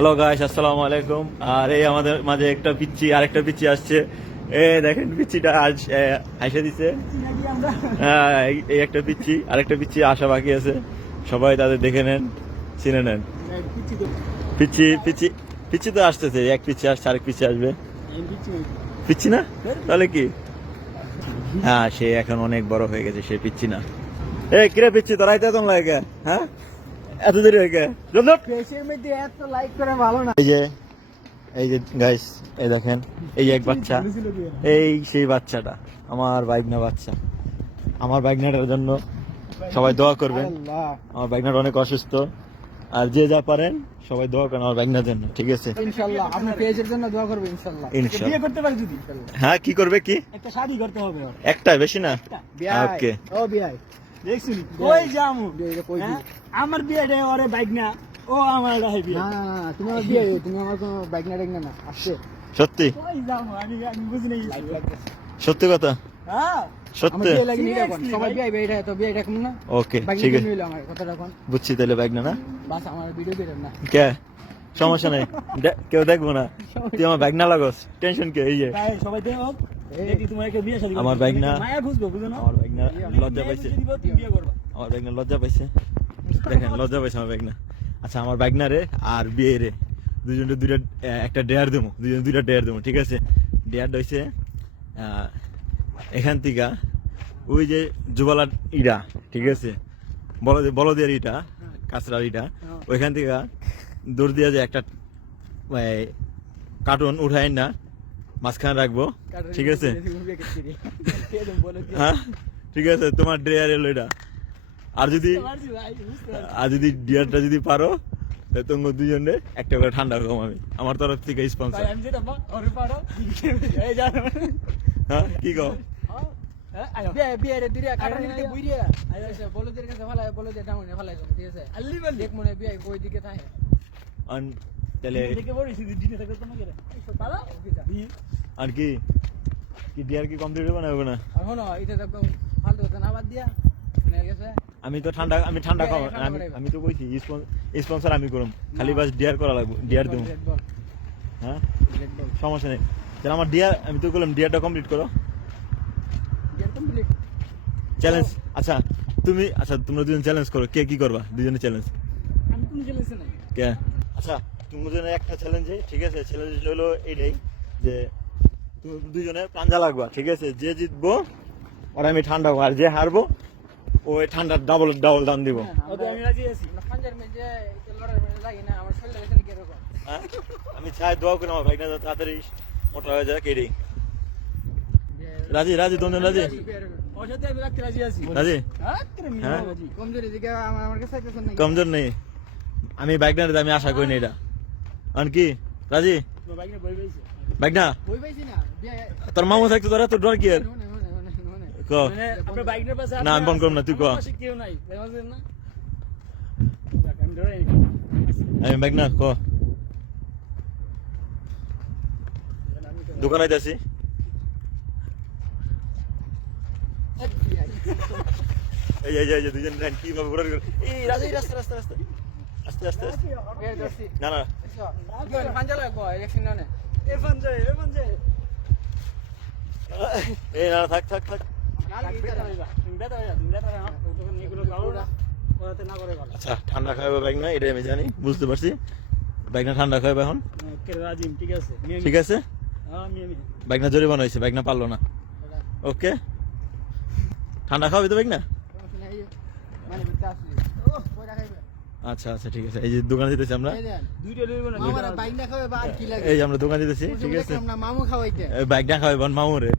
Hello guys, আসসালামু আলাইকুম। আর এই আমাদের মাঝে একটা পিচ্চি, আরেকটা পিচ্চি আসছে। দেখেন পিচ্চিটা আজ আইসা দিছে। হ্যাঁ, এই একটা পিচ্চি, আরেকটা পিচ্চি আসা বাকি আছে। সবাই তাদের দেখে নেন, চিনে নেন। পিচ্চি পিচ্চি পিচ্চি তো আসতেছে, এক পিচ্চি আসছে, আরেক পিচ্চি আসবে। পিচ্চি না তাহলে কি? হ্যাঁ, সে এখন অনেক বড় হয়ে গেছে, সে পিচ্চি না। কিরে পিচ্চি, তোর আইতে এত লাগে? হ্যাঁ, এত দেরি হয়ে গে? এই যে গাইস, এই দেখেন, এই এক বাচ্চা, এই সেই বাচ্চাটা, আমার বাইগনা বাচ্চা। আমার বাইগনাটার জন্য সবাই দোয়া করবেন। আমার বাইগনাটা অনেক অসুস্থ, আর যে যা পারেন সবাই দোয়া করেন আমার বাইগনার জন্য, ঠিক আছে? ইনশাআল্লাহ আপনি পেজের জন্য দোয়া করবেন ইনশাআল্লাহ। ইনশাআল্লাহ। বিয়ে করতে পারি যদি ইনশাআল্লাহ। হ্যাঁ, কি করবে? কি একটা শাদি করতে হবে ওর। একটা, বেশি না? ওকে। ও বিয়ে দেখছুনি কই যামু? আমার বিয়েটা ওরে বাইক না, ও আমার রাহে বিয়ে। না না না, তুমি আমার বিয়ে, তুমি আমার কোনো বাইক না দেখনা না আসছে। সত্যি? কই যামু? আমি বুঝি নাই। সত্যি কথা? হ্যাঁ সত্যি? আমার বিয়ে লাগি নিরা কোন সবাই বিয়ে বেটা তো বিয়ে রাখুন না। ওকে, বাইক ঠিক আছে, নিলো আমার কথাটা কোন। বুঝছি। তাহলে বাইগনা না? বাস আমার ভিডিও দিলেন না। কে? সমস্যা নেই, কেউ দেখবো না। তুই আমার বাইক না লাগস, টেনশন কে? এই যে তাই সবাই দেখো, দেখি তোমার একটা বিয়ে শাদি আমার বাইক না, মায়া খুঁজবো, বুঝো না? আমার বাইক না লজ্জা পাইছে। তুমি বিয়ে করবা। আমার বাইক না লজ্জা পাইছে, দেখেন লজ্জা পাইছে আমার বাইক না। আচ্ছা, আমার বাইক না রে আর বিয়ে রে দুজনে দুইটা, একটা ডেয়ার দেবো, দুজনে দুইটা ডেয়ার দেবো, ঠিক আছে? ডেয়ারটা হইছে এখান থেকে ওই যে যুবালার ইটা, ঠিক আছে, বলদের ইটা, কাঁচরার ইটা, ওইখান থেকে দৌড় দিয়ে যে একটা কার্টুন উঠাই না মাঝখানে রাখবো, ঠিক আছে? হ্যাঁ, ঠিক আছে, তোমার ড্রেয়ার এলো এটা। আর যদি ডিয়ারটা যদি পারো, তোমরা দুজনে একটা করে ঠান্ডা খাবো আমি, আমার তরফ থেকে স্পন্সর। হ্যাঁ, কি কও? তাহলে আর কি কি ডিয়ার কি কমপ্লিট হবে না? হবে না? আমি তো ঠান্ডা, আমি ঠান্ডা খাবো। আমি তো কইছি স্পন্সর আমি করুম, খালি বাস ডিয়ার করা লাগবে, ডিয়ার দেবো। হ্যাঁ, সমস্যা নেই। তাহলে আমার ডিয়ার, আমি তো বললাম ডিয়ারটা কমপ্লিট করো, চ্যালেঞ্জ। আচ্ছা তুমি, আচ্ছা তোমরা দুজন চ্যালেঞ্জ করো, কে কি করবা? দুজনে চ্যালেঞ্জ। কে? আচ্ছা, তুমি দুজনে একটা চ্যালেঞ্জে, ঠিক আছে? চ্যালেঞ্জ হলো এইটাই যে তুমি দুজনে পাঞ্জা লাগবা, ঠিক আছে? যে জিতবো আর আমি ঠান্ডা, আর যে হারবো ওই ঠান্ডার ডাবল ডাবল দাম দিব। হ্যাঁ, আমি চাই দোয়া করি আমার ভাইটা তাড়াতাড়ি মোটা হয়ে যায়। কেডি রাজি? রাজি? দুজন রাজি? রাজি? হ্যাঁ, কমজোর নেই আমি, বাইক না, আমি আশা করি না এটা। আর কি রাজি? বাইক না তোর মামু থাকতো, তোর এত ডর কি? আর না, আমি ফোন করব না, তুই ক। আমি বাইক না, ক দোকানে যাচ্ছি। এই যে দুজন কিভাবে ঘোরাঘুরি করে। এই রাজি, রাস্তা রাস্তা রাস্তা, আস্তে আস্তে আস্তে। না না, এই না, থাক থাক থাক। আচ্ছা, ঠান্ডা খাওয়াবে বাইক না, এটাই আমি জানি, বুঝতে পারছি। বাইক না ঠান্ডা খাওয়াবে এখন, ঠিক আছে? বাইক না জরিমানা হয়েছে, বাইক না পারলো না। ওকে, ঠান্ডা খাওয়াবে তো বাইক না? আচ্ছা আচ্ছা, ঠিক আছে। এই যে দোকানে যেতেছি আমরা, এই যে আমরা দোকানে যেতেছি, ঠিক আছে? মামু খাওয়াইতে বাইক না খাওয়াইবেন মামু রে।